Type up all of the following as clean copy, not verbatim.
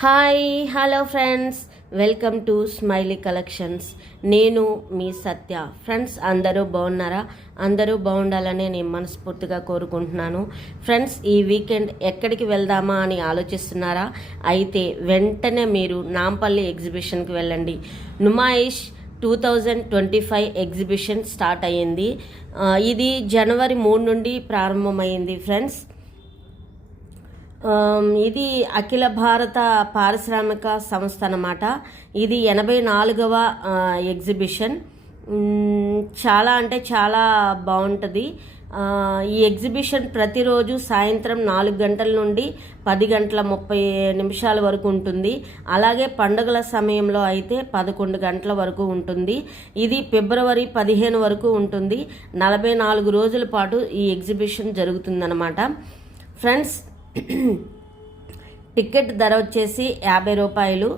Hi hello friends, welcome to smiley collections. నేను మీ సత్య. ఫ్రెండ్స్, అందరూ బాగున్నారా? అందరూ బాగుండాలని నేను మనస్ఫూర్తిగా కోరుకుంటున్నాను. ఫ్రెండ్స్, ఈ వీకెండ్ ఎక్కడికి వెళ్దామా అని ఆలోచిస్తున్నారా? అయితే వెంటనే మీరు నాంపల్లి ఎగ్జిబిషన్కి వెళ్ళండి. నుమాయిష్ 2025 ఎగ్జిబిషన్ స్టార్ట్ అయ్యింది. ఇది జనవరి 3 నుండి ప్రారంభమైంది ఫ్రెండ్స్. ఇది అఖిల భారత పారిశ్రామిక సంస్థ అన్నమాట. ఇది 84వ ఎగ్జిబిషన్. చాలా అంటే చాలా బాగుంటుంది. ఈ ఎగ్జిబిషన్ ప్రతిరోజు సాయంత్రం 4 గంటల నుండి 10 గంటల 30 నిమిషాల వరకు ఉంటుంది. అలాగే పండుగల సమయంలో అయితే 11 గంటల వరకు ఉంటుంది. ఇది ఫిబ్రవరి 15 వరకు ఉంటుంది. 44 రోజుల పాటు ఈ ఎగ్జిబిషన్ జరుగుతుందన్నమాట. ఫ్రెండ్స్, టికెట్ ధర వచ్చేసి 50 రూపాయలు.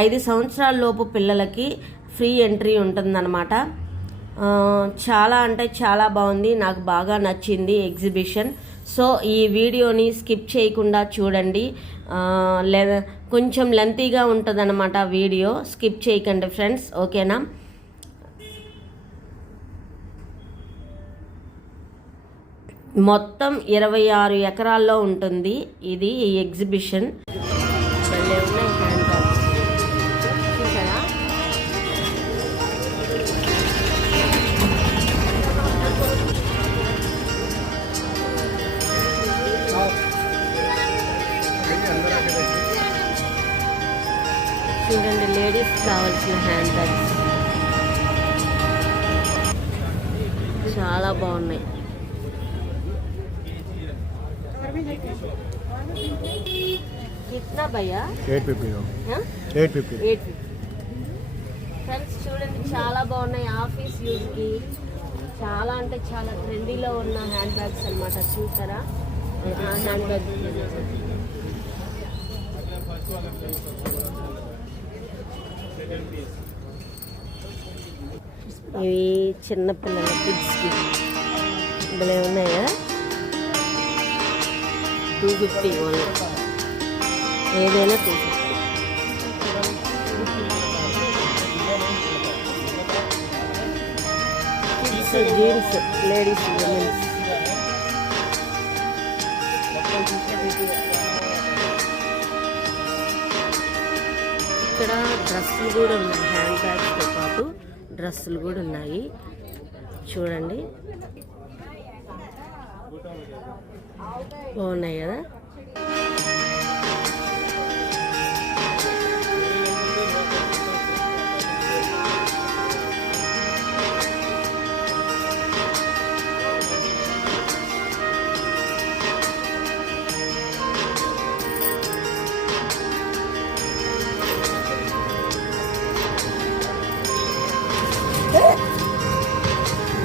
5 సంవత్సరాల లోపు పిల్లలకి ఫ్రీ ఎంట్రీ ఉంటుందన్నమాట. చాలా అంటే చాలా బాగుంది, నాకు బాగా నచ్చింది ఎగ్జిబిషన్. సో ఈ వీడియోని స్కిప్ చేయకుండా చూడండి. కొంచెం లెంతీగా ఉంటుందన్నమాట వీడియో, స్కిప్ చేయకండి ఫ్రెండ్స్, ఓకేనా? మొత్తం 26 ఎకరాల్లో ఉంటుంది ఇది ఈ ఎగ్జిబిషన్. చూడండి, లేడీస్ కావాల్సిన హ్యాండ్ బ్యాగ్స్ చాలా బాగున్నాయి. कितना भैया? 850. ఫ్రెండ్స్, చూడండి చాలా బాగున్నాయి. ఆఫీస్ యూజ్కి చాలా అంటే చాలా ట్రెండీలో ఉన్న హ్యాండ్ బ్యాగ్స్ అనమాట. చూసారా హ్యాండ్ బ్యాగ్? ఇవి చిన్నపిల్లల కిడ్స్కి భలే ఉన్నాయి కదా. 250 ఓన్లీ, ఏదైనా 250. Jeans ladies, women's. ఇక్కడ డ్రెస్సులు కూడా ఉన్నాయి, హ్యాండ్ బ్యాగ్స్తో పాటు డ్రెస్సులు కూడా ఉన్నాయి. చూడండి, బాగున్నాయి కదా.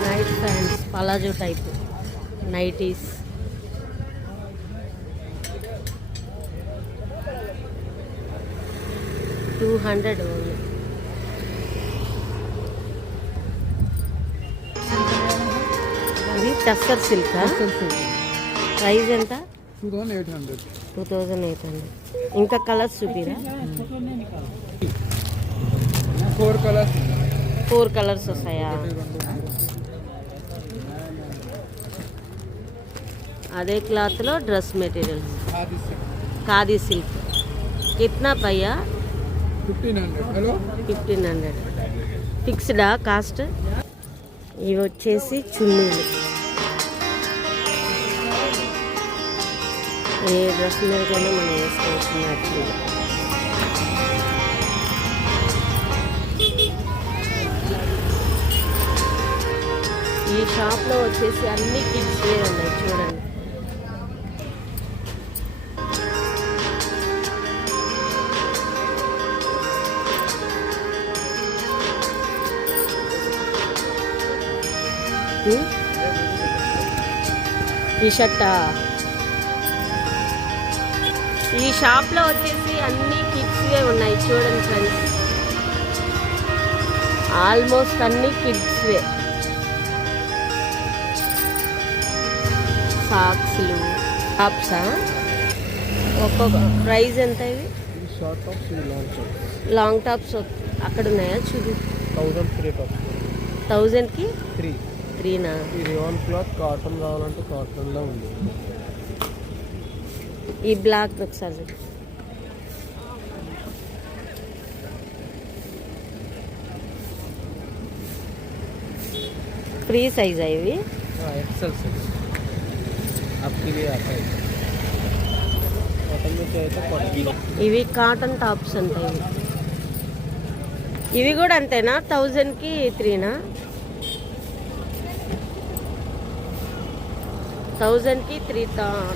Night pants, palazzo type nighties. $200 ఓన్లీ. ఇది టస్సర్ సిల్క్. ప్రైస్ ఎంత? 2800. ఇంకా కలర్స్ చూపిరా? 4 కలర్స్ వస్తాయా? అదే క్లాత్లో డ్రెస్ మెటీరియల్స్, ఖాదీ సిల్క్. కిतना భయ్యా? 1500. ఫిక్స్డా కాస్ట్? ఇవి వచ్చేసి చున్నీలు. ఏ డ్రెస్ మీదకైనా మనం వేసుకోవచ్చు యాక్చువల్గా. ఈ షాప్లో వచ్చేసి అన్ని కిడ్స్ వేర్ ఉన్నాయి. చూడండి, టీ షర్టా? ఈ షాప్లో వచ్చేసి అన్ని కిడ్స్వే ఉన్నాయి. చూడండి ఫ్రెండ్స్, ఆల్మోస్ట్ అన్ని కిడ్స్వే. సాక్స్లు, టాప్సా? ఒక్కొక్క ప్రైస్ ఎంత ఇవి? Short tops, long tops. Long tops అక్కడ ఉన్నాయా చూడు. 1000 3 టాప్స్. 1000కి 3. 3నా? ఈ రియాన్ క్లాత్ కాటన్ కావాలంటే కాటన్లో ఉంది. ఈ బ్లాక్ ఒకసారి చూడు. ఫ్రీ సైజా ఇవి? एक्सेल साइज आपके लिए आता है. कॉटन में चाहिए तो कॉटन. ఇవి కాటన్ టాప్స్ అంటాయి. ఇవి కూడా అంతేనా? 1000కి 3నా? 1000కి 3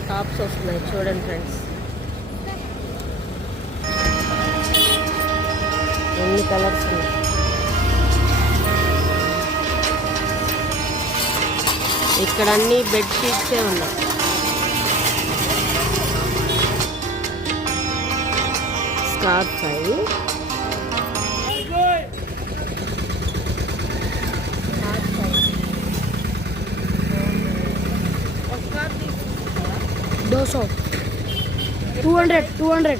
టాప్స్ వస్తున్నాయి చూడండి ఫ్రెండ్స్. ఎన్ని కలర్స్ ఉన్నాయి. ఇక్కడ అన్ని బెడ్షీట్సే ఉన్నాయి. స్కార్ఫ్స్ అవి. दो 200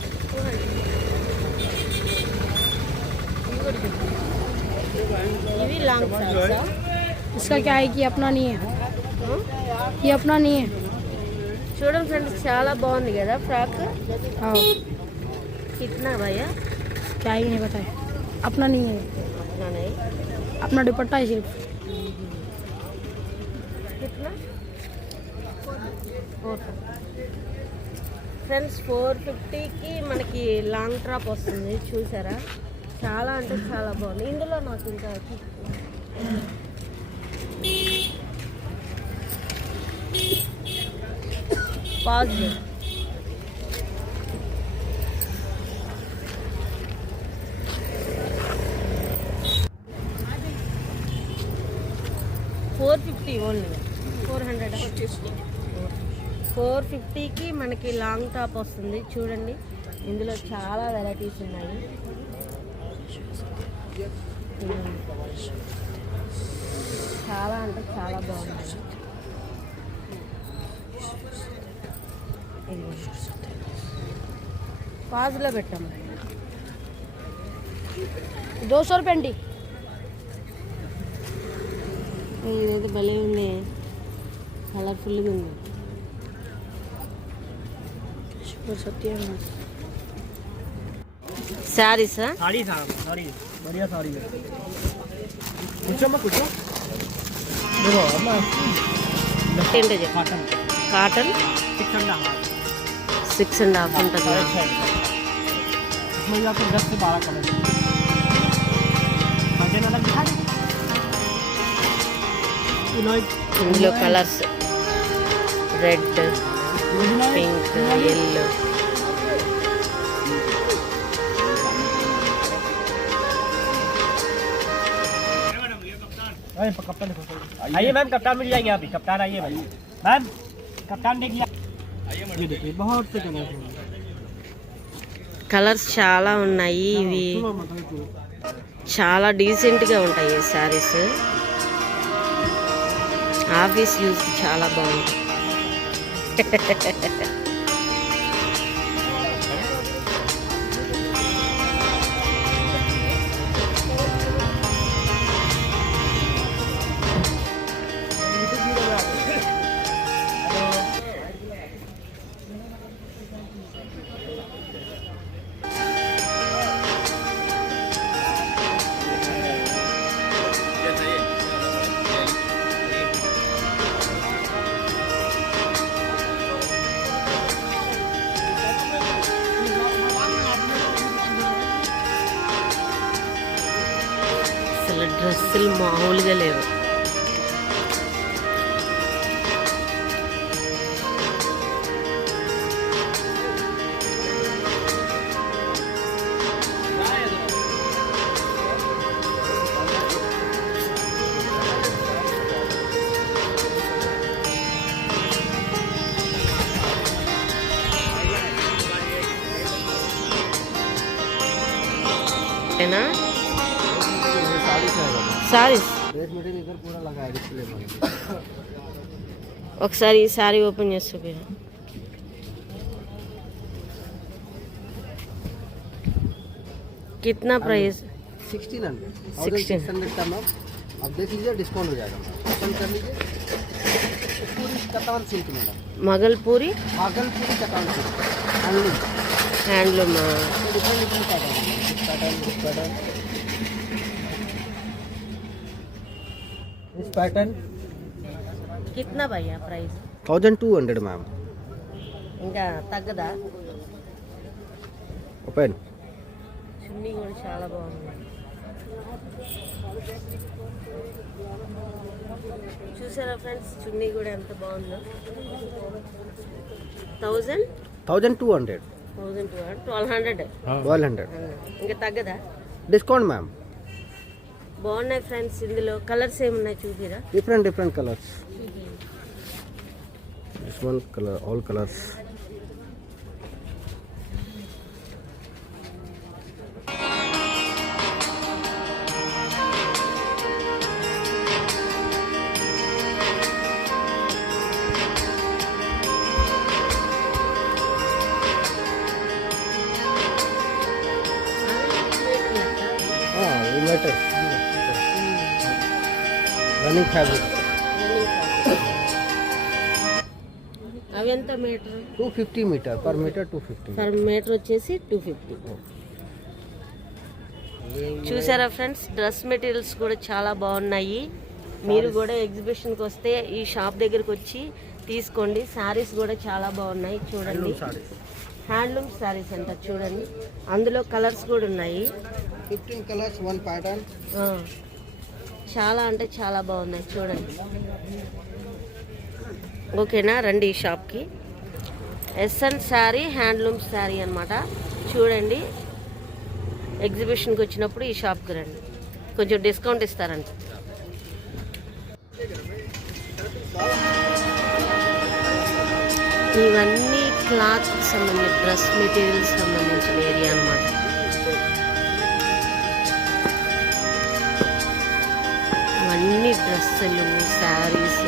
ఇవి లాంగ్ ఫ్రాక్సా? इसका क्या है कि अपना नहीं है, ये अपना नहीं है. చూడండి ఫ్రెండ్స్, చాలా బాగుంది కదా ఫ్రాక్. हाँ కిतना భయ్యా? क्या ही नहीं बताए, अपना नहीं है, अपना नहीं. अपना दुपट्टा है सिर्फ. కిतना? ఫ్రెండ్స్ 450కి మనకి లాంగ్ టాప్ వస్తుంది చూసారా. చాలా అంటే చాలా బాగుంది. ఇందులో నాకు ఇంకా పాజ్ 450 ఓన్లీ. 450కి మనకి లాంగ్ టాప్ వస్తుంది చూడండి. ఇందులో చాలా వెరైటీస్ ఉన్నాయి. చాలా అంటే చాలా బాగున్నాయి. పాజ్లో పెట్టాము. 200 रुपये अंडी. ఇదేదో భలే ఉంది, కలర్ఫుల్గా ఉంది. శారీసా? साड़ी बढ़िया साड़ी है. कुछ देखो ఏంటో చెప్పు. Cotton cotton 6.5. 6.5 ఉంటుంది. इसमें आपको 10 से 12 कलर मजे अलग दिखा दे. ఇందులో కలర్స్ రెడ్, పింక్, ఎల్లో. कप्तान देखो. आइए मैम, कप्तान मिल जाएंगे. अभी कप्तान आइए भाई. मैम कप्तान देखिए. ये देखिए बहुत से कलर हैं. కలర్స్ చాలా ఉన్నాయి. ఇవి చాలా డీసెంట్గా ఉంటాయి ఈ శారీస్. ఆఫీస్ యూస్ చాలా బాగుంది. అసలు డ్రెస్సులు మామూలుగా లేవు. ఏనా సారీస్? ఒకసారి ఈ సారీ ఓపెన్ చేసి చూపిరా. कितना प्राइस? 1600 1600 1600 का मैम। अब देख लीजिए डिस्काउंट हो जाएगा, पसंद कर लीजिए। पूरी कतान सिल्क मैडम, मगलपुरी Bhagalpuri Katan silk handloom. Handloom. Different different pattern, इस पैटर्न कितना भैया प्राइस? 1200 मैम। ఇంకా తగ్గదా? ओपन చున్నీ కూడా చాలా బాగుంది. చూసారా ఫ్రెండ్స్, చున్నీ కూడా ఎంత బాగుందో. 1000 1200 1200 1200 ఇంకా తగ్గదా? Discount ma'am. బాగున్నాయి ఫ్రెండ్స్. ఇందులో కలర్స్ ఏమున్నాయి చూపిరా? Different different colours, this one colour, all colours. हाँ ये मैटर रनिंग फैब्रिक అవి ఎంత మీటర్? 250 metre per metre 250। Per metre వచ్చేసి 250. చూసారా ఫ్రెండ్స్, డ్రెస్ మెటీరియల్స్ కూడా చాలా బాగున్నాయి. మీరు కూడా ఎగ్జిబిషన్కి వస్తే ఈ షాప్ దగ్గరికి వచ్చి తీసుకోండి. శారీస్ కూడా చాలా బాగున్నాయి చూడండి. హ్యాండ్లూమ్ శారీస్ అంట చూడండి. అందులో కలర్స్ కూడా ఉన్నాయి. 15 कलर्स वन पैटर्न। చాలా అంటే చాలా బాగున్నాయి చూడండి. ఓకేనా, రండి ఈ షాప్కి. ఎస్ఎన్ శారీ హ్యాండ్లూమ్ శారీ అనమాట. చూడండి, ఎగ్జిబిషన్కి వచ్చినప్పుడు ఈ షాప్కి రండి, కొంచెం డిస్కౌంట్ ఇస్తారంట. ఇవన్నీ క్లాత్ సంబంధించిన డ్రెస్ మెటీరియల్స్ సంబంధించిన ఏరియా అనమాట. ఇవన్నీ డ్రెస్సులు, శారీస్,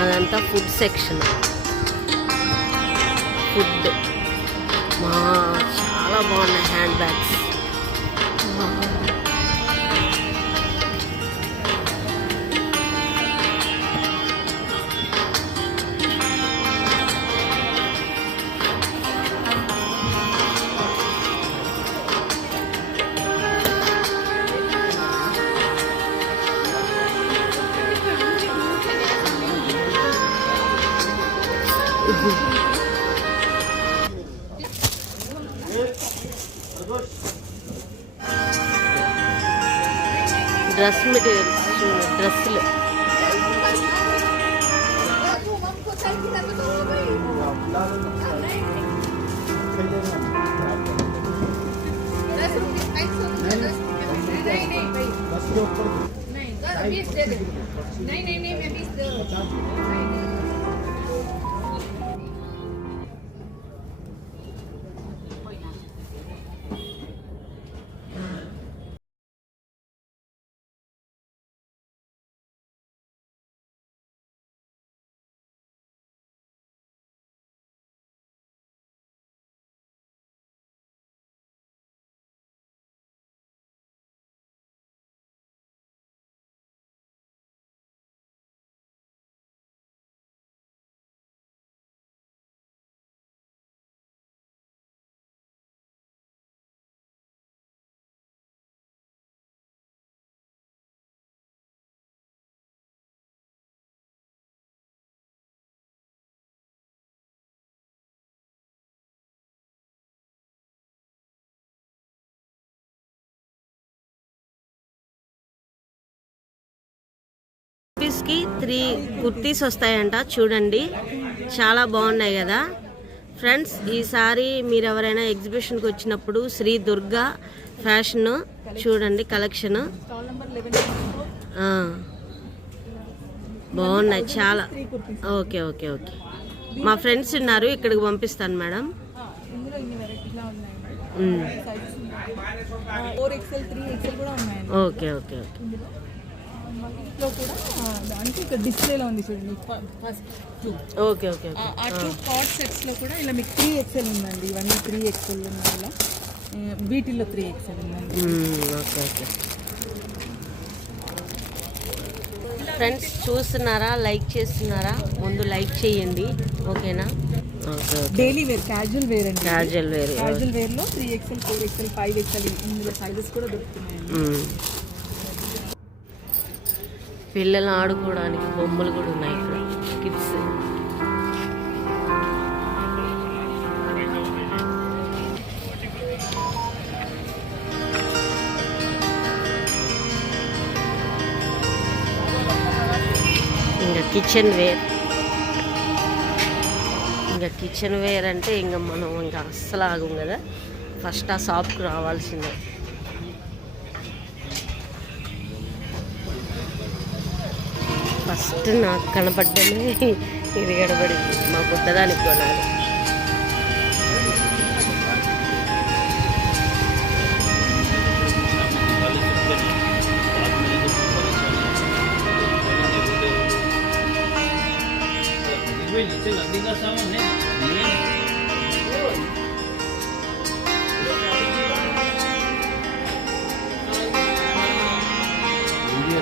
అదంతా ఫుడ్ సెక్షన్. ఫుడ్ చాలా బాగున్నాయి. హ్యాండ్ బ్యాగ్స్ డ్రెస్ మెటీరియల్స్, డ్రెస్సులు. కి 3 కుర్తీస్ వస్తాయంట చూడండి. చాలా బాగున్నాయి కదా ఫ్రెండ్స్. ఈసారి మీరు ఎవరైనా ఎగ్జిబిషన్కి వచ్చినప్పుడు శ్రీ దుర్గా ఫ్యాషన్ చూడండి, కలెక్షన్ బాగున్నాయి చాలా. ఓకే ఓకే ఓకే, మా ఫ్రెండ్స్ ఉన్నారు, ఇక్కడికి పంపిస్తాను మేడం. Okay okay okay. లో కూడా అంటే ఇక్కడ డిస్ప్లేలో ఉంది చూడండి first two okay okay okay ఆ టూ కార్డ్ సెట్స్లో కూడా ఇలా మీకు 3XL ఉందండి. ఇవన్నీ 3XL ఉన్నాయి. ఇలా వీటిల్లో 3XL ఉందండి. ఓకే ఓకే ఫ్రెండ్స్, చూస్తున్నారా? లైక్ చేస్తున్నారా? ముందు లైక్ చేయండి, ఓకేనా? Okay okay. Daily wear casual wear అండి. క్యాజువల్ వేర్, క్యాజువల్ వేర్లో 3XL 4XL 5XL ఇందులో సైజెస్ కూడా దొరుకుతున్నాయండి. పిల్లలు ఆడుకోవడానికి బొమ్మలు కూడా ఉన్నాయి ఇక్కడ, కిడ్స్. ఇంకా కిచెన్ వేర్, ఇంకా కిచెన్ వేర్ అంటే ఇంకా మనం ఇంకా అస్సలు ఆగం కదా, ఫస్ట్ ఆ షాప్కి రావాల్సిందే. ఫస్ట్ నాకు కనపడ్డమే ఇది గడబడింది, మా బుద్ధదానికి కొనాలి.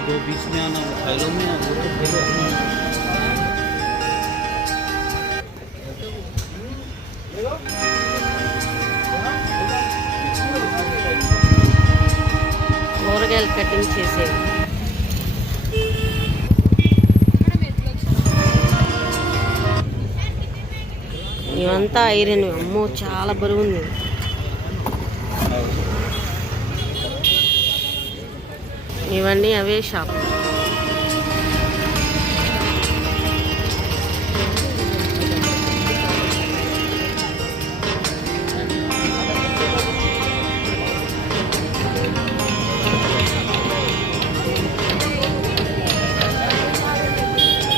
दो बीच में आना, फाइलों में वो तो फिर కూరగాయలు కటింగ్ చేసేవి. ఇవంతా ఐరన్, అమ్మో చాలా బరువు ఉంది. ఇవన్నీ అవే షాప్.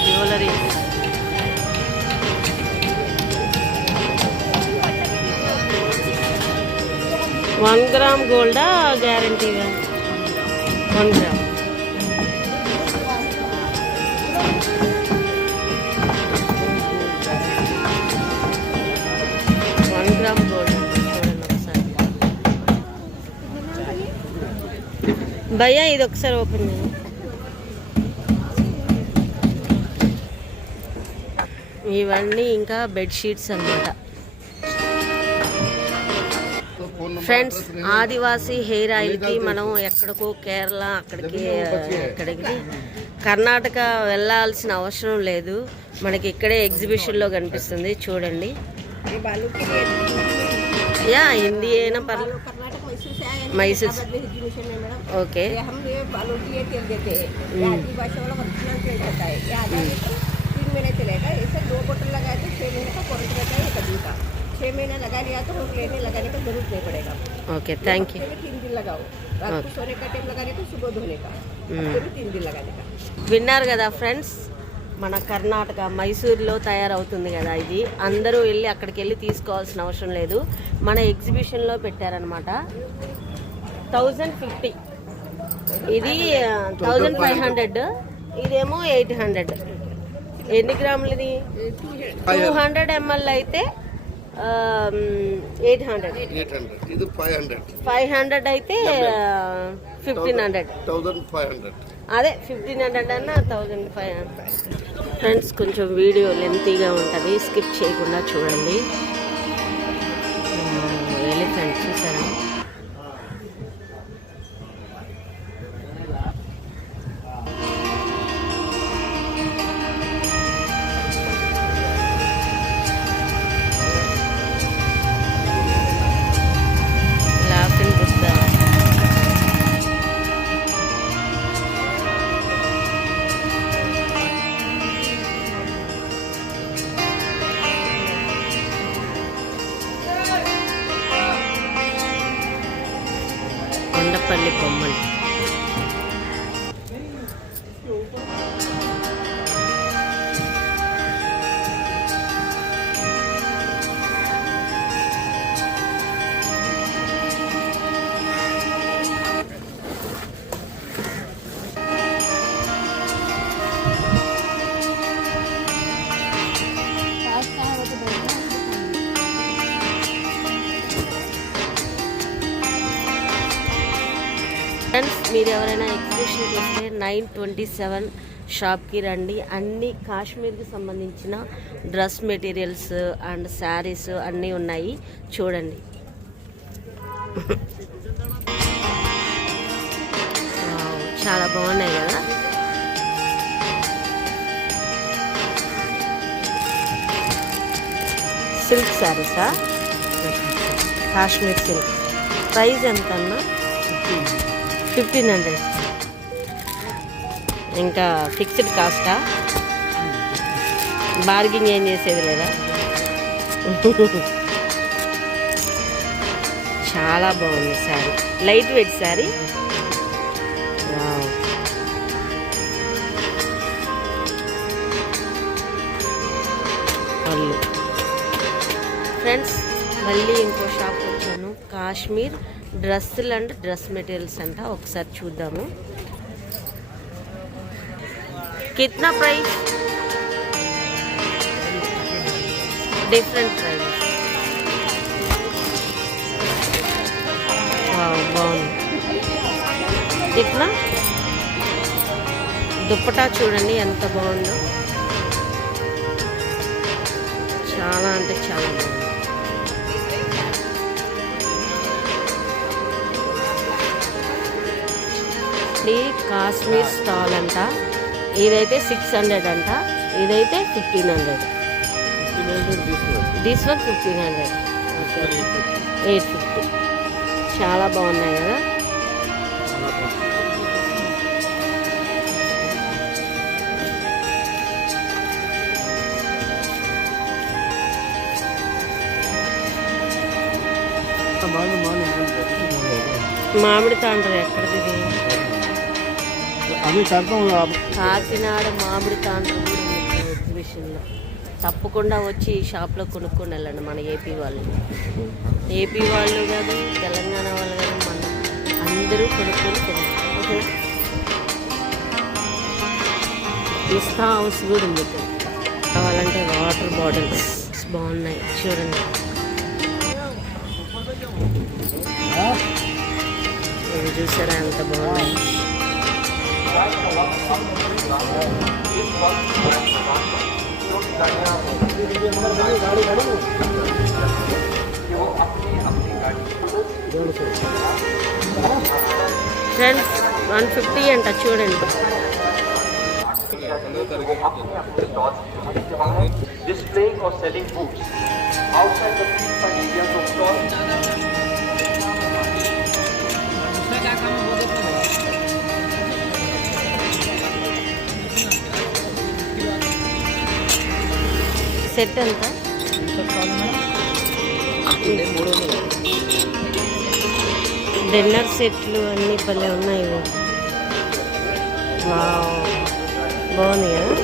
జ్యువెలరీ, 1 గ్రామ్ గోల్డా గ్యారంటీగా? 1 గ్రామ్. గోల్డ్ చూడండి ఒకసారి. భయ్యా ఇది ఒకసారి ఓపెన్ చేయండి. ఇవన్నీ ఇంకా బెడ్షీట్స్ అన్నమాట. ఫ్రెండ్స్, ఆదివాసీ హెయిర్ ఆయిల్కి మనం ఎక్కడికో కేరళ ఎక్కడికి కర్ణాటక వెళ్ళాల్సిన అవసరం లేదు, మనకి ఇక్కడే ఎగ్జిబిషన్లో కనిపిస్తుంది. చూడండి. या हिंदी है ना पर मैसूर ओके चलेगा। ऐसे 2 बोतल लगाए तो 6 महीने का कोर्स रहता है। एक अभी का 6 महीना लगा लिया तो लेने लगाने का जरूरत नहीं पड़ेगा। Okay, thank you. 3 दिन लगाओ, रात को सोने का टाइम लगाने का, सुबह धोने का, 3 दिन लगाने का। విన్నారు కదా ఫ్రెండ్స్, మన కర్ణాటక మైసూర్లో తయారవుతుంది కదా ఇది. అందరూ వెళ్ళి అక్కడికి వెళ్ళి తీసుకోవాల్సిన అవసరం లేదు, మన ఎగ్జిబిషన్లో పెట్టారనమాట. 1050, ఇది 1500, ఇదేమో 800. ఎన్ని గ్రాములు ఇది? 200 ml అయితే 800. ఇది 500 అయితే 1500. అదే 1500 అన్న 1500. ఫ్రెండ్స్, కొంచెం వీడియో లెంతీగా ఉంటుంది, స్కిప్ చేయకుండా చూడండి. ఎలిఫెంట్ చూసారా? మీరు ఎవరైనా ఎగ్జిబిషన్కి వస్తే 927 షాప్కి రండి. అన్ని కాశ్మీర్కి సంబంధించిన డ్రెస్ మెటీరియల్స్ అండ్ శారీస్ అన్నీ ఉన్నాయి, చూడండి. చాలా బాగున్నాయి కదా. సిల్క్ శారీసా? కాశ్మీర్ సిల్క్. ప్రైస్ ఎంత అన్నా? 1500. ఇంకా ఫిక్స్డ్ కాస్టా? బార్గింగ్ ఏం చేసేది లేదా? చాలా బాగుంది శారీ, లైట్ వెయిట్ శారీ. పళ్ళు. ఫ్రెండ్స్, మళ్ళీ ఇంకో షాప్ వచ్చాను, కాశ్మీర్ డ్రెస్సులు అండ్ డ్రెస్ మెటీరియల్స్ అంట. ఒకసారి చూద్దాము. కిतना ప్రైస్? Different price. బాగుంది. కిतना? దుప్పటా చూడండి ఎంత బాగుందో, చాలా అంటే చాలా బాగుంది. ఇది కాశ్మీర్ స్టాల్ అంట. ఇదైతే 600 అంట, ఇదైతే 1500. This one 1500. 850. చాలా బాగున్నాయి కదా. మామిడి తాండ్ర ఎక్కడిది? కాకినాడ మామిడి తాండ్ర ఎగ్జిబిషన్లో. తప్పకుండా వచ్చి ఈ షాప్లో కొనుక్కొని వెళ్ళండి. మన ఏపీ వాళ్ళు కాదు, తెలంగాణ వాళ్ళు కాదు, మన అందరూ కొనుక్కొని ఓకే. పిస్తా హౌస్ కూడా ఉంది ఇక్కడ. కావాలంటే వాటర్ బాటిల్స్ బాగున్నాయి చూడండి. ఇది చూసారా ఎంత బాగున్నాయి. ఫ్రెండ్స్ 150 అంట చూడండి. Displaying or selling books outside the predefined areas of stores. Set ఎంత? డిన్నర్ సెట్లు అన్నీ భలే ఉన్నాయి. బాగుంది కదా.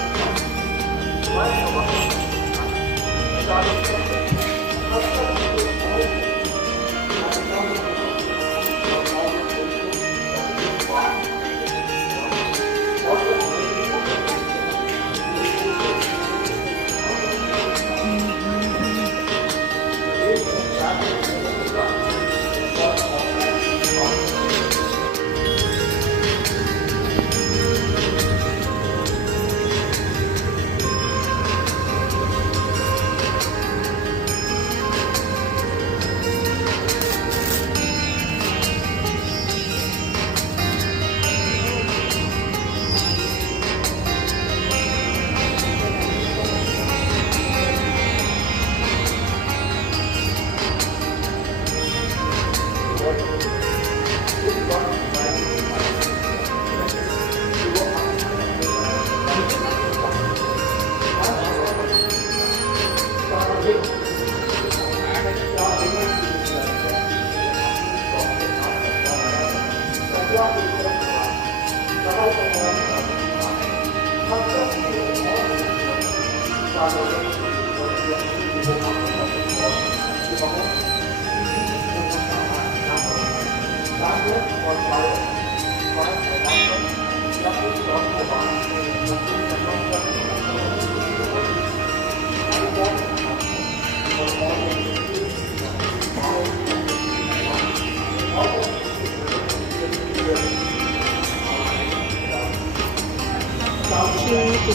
చిన్కు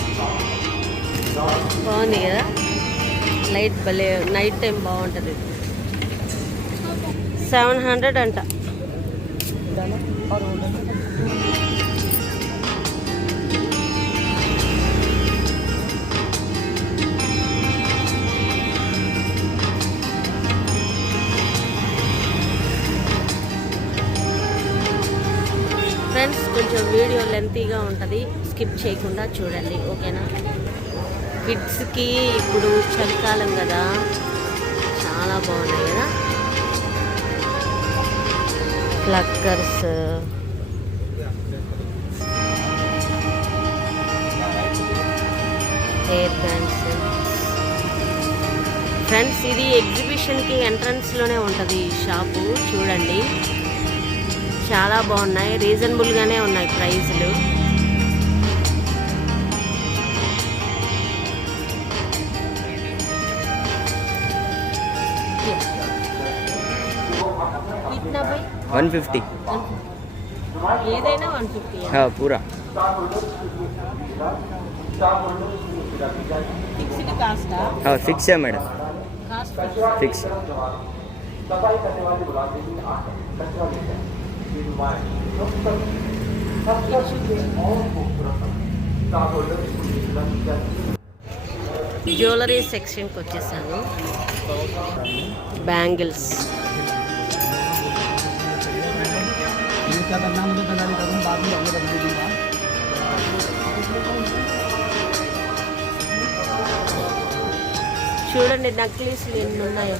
బాగుంది కదా, లైట్ భలే, నైట్ టైం బాగుంటుంది. 700 అంట. ఫ్రెండ్స్, కొంచెం వీడియో లెంతీగా ఉంటుంది, స్కిప్ చేయకుండా చూడండి, ఓకేనా? కిడ్స్కి ఇప్పుడు చలికాలం కదా, చాలా బాగున్నాయి కదా. ఫ్లక్కర్స్, హెయిర్ బ్యాండ్స్. ఫ్రెండ్స్, ఇది ఎగ్జిబిషన్కి ఎంట్రన్స్లోనే ఉంటుంది ఈ షాపు. చూడండి, చాలా బాగున్నాయి, రీజనబుల్గానే ఉన్నాయి ప్రైజులు. कितना भाई? 150. ఏదైనా 150. हाँ पूरा ఫిక్స్డ్ కాస్టా? हाँ फिक्स है मैडम, కాస్ట్ फिक्स. सफाई करने वाले बुलाते हैं 8 कचरा लेकर జ్యువెలరీ సెక్షన్కి వచ్చేసాను. బ్యాంగిల్స్, చూడండి నక్లీస్లు ఎన్ని ఉన్నాయో.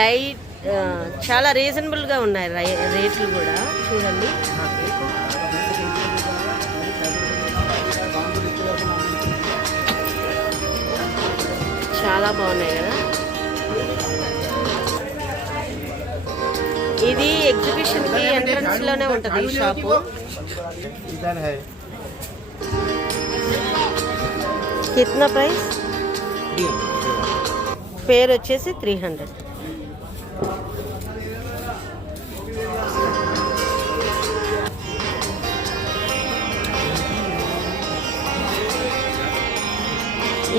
లైట్ చాలా రీజనబుల్గా ఉన్నాయి రేట్లు కూడా. చూడండి, చాలా బాగున్నాయి కదా. ఇది ఎగ్జిబిషన్కి ఎంట్రన్స్లోనే ఉంటుంది ఈ షాపు. కిतना ప్రైస్? పేరు వచ్చేసి 300.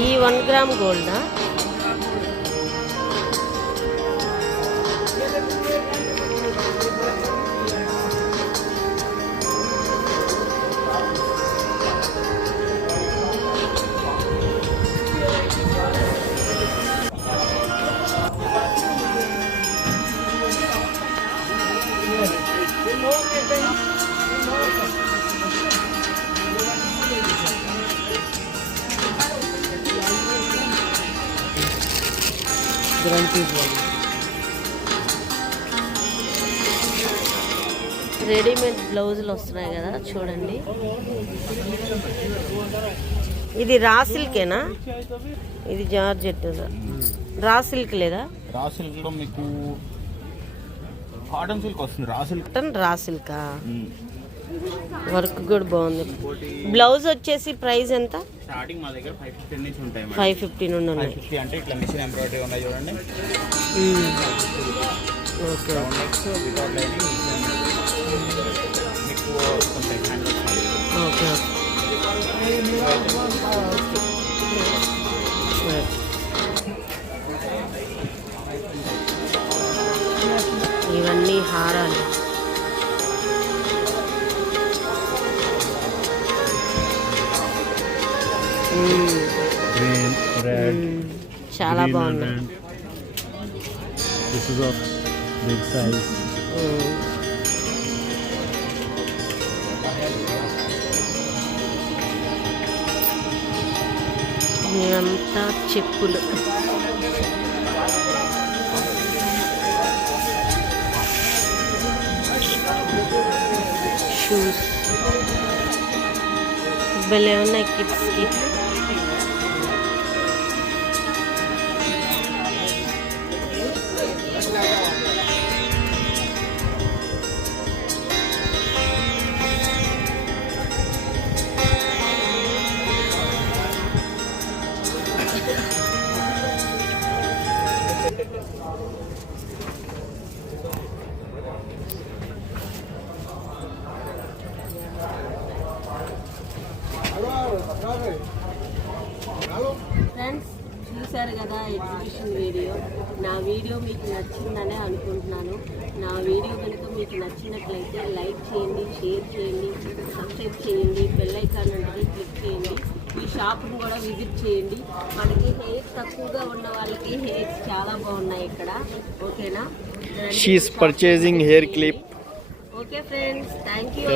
ఈ 1 గ్రామ్ గోల్డా? రెడీమేడ్ బ్లౌజులు వస్తున్నాయి కదా, చూడండి. ఇది రా సిల్కేనా? ఇది జార్జెట్. రా సిల్క్ లేదా? రా సిల్క్లో మీకు కాటన్ సిల్క్ వస్తుంది. రా సిల్కా? వర్క్ కూడా బాగుంది. బ్లౌజ్ వచ్చేసి ప్రైస్ ఎంత? స్టార్టింగ్ మా దగ్గర 550 నుంచి ఉంటాయి. 550 నుండి ఉన్నాయి. 550 అంటే ఇట్లా మిషన్ ఎంబ్రాయిడరీ ఉన్నాయి చూడండి. ఓకే, వితౌట్ లైనింగ్ మీకు ఉంటాయి హ్యాండ్ వర్క్. ఓకే. ఇవన్నీ హారాలు. Green, red, చాలా green and బాగున్నాయి. red. This is of big size. ఇవంతా చెప్పులు. షూస్ భలే ఉన్నాయి కిడ్స్కి. కదా ఎగ్జిబిషన్ వీడియో. నా వీడియో మీకు నచ్చిందనే అనుకుంటున్నాను. నా వీడియో కనుక మీకు నచ్చినట్లయితే లైక్ చేయండి, షేర్ చేయండి, సబ్స్క్రైబ్ చేయండి, బెల్ ఐకాన్ అంటే క్లిక్ చేయండి. ఈ షాప్ని కూడా విజిట్ చేయండి. మనకి హెయిర్ తక్కువగా ఉన్న వాళ్ళకి హెయిర్స్ చాలా బాగున్నాయి ఇక్కడ. ఓకేనా? She is purchasing hair clip. Okay friends, thank you.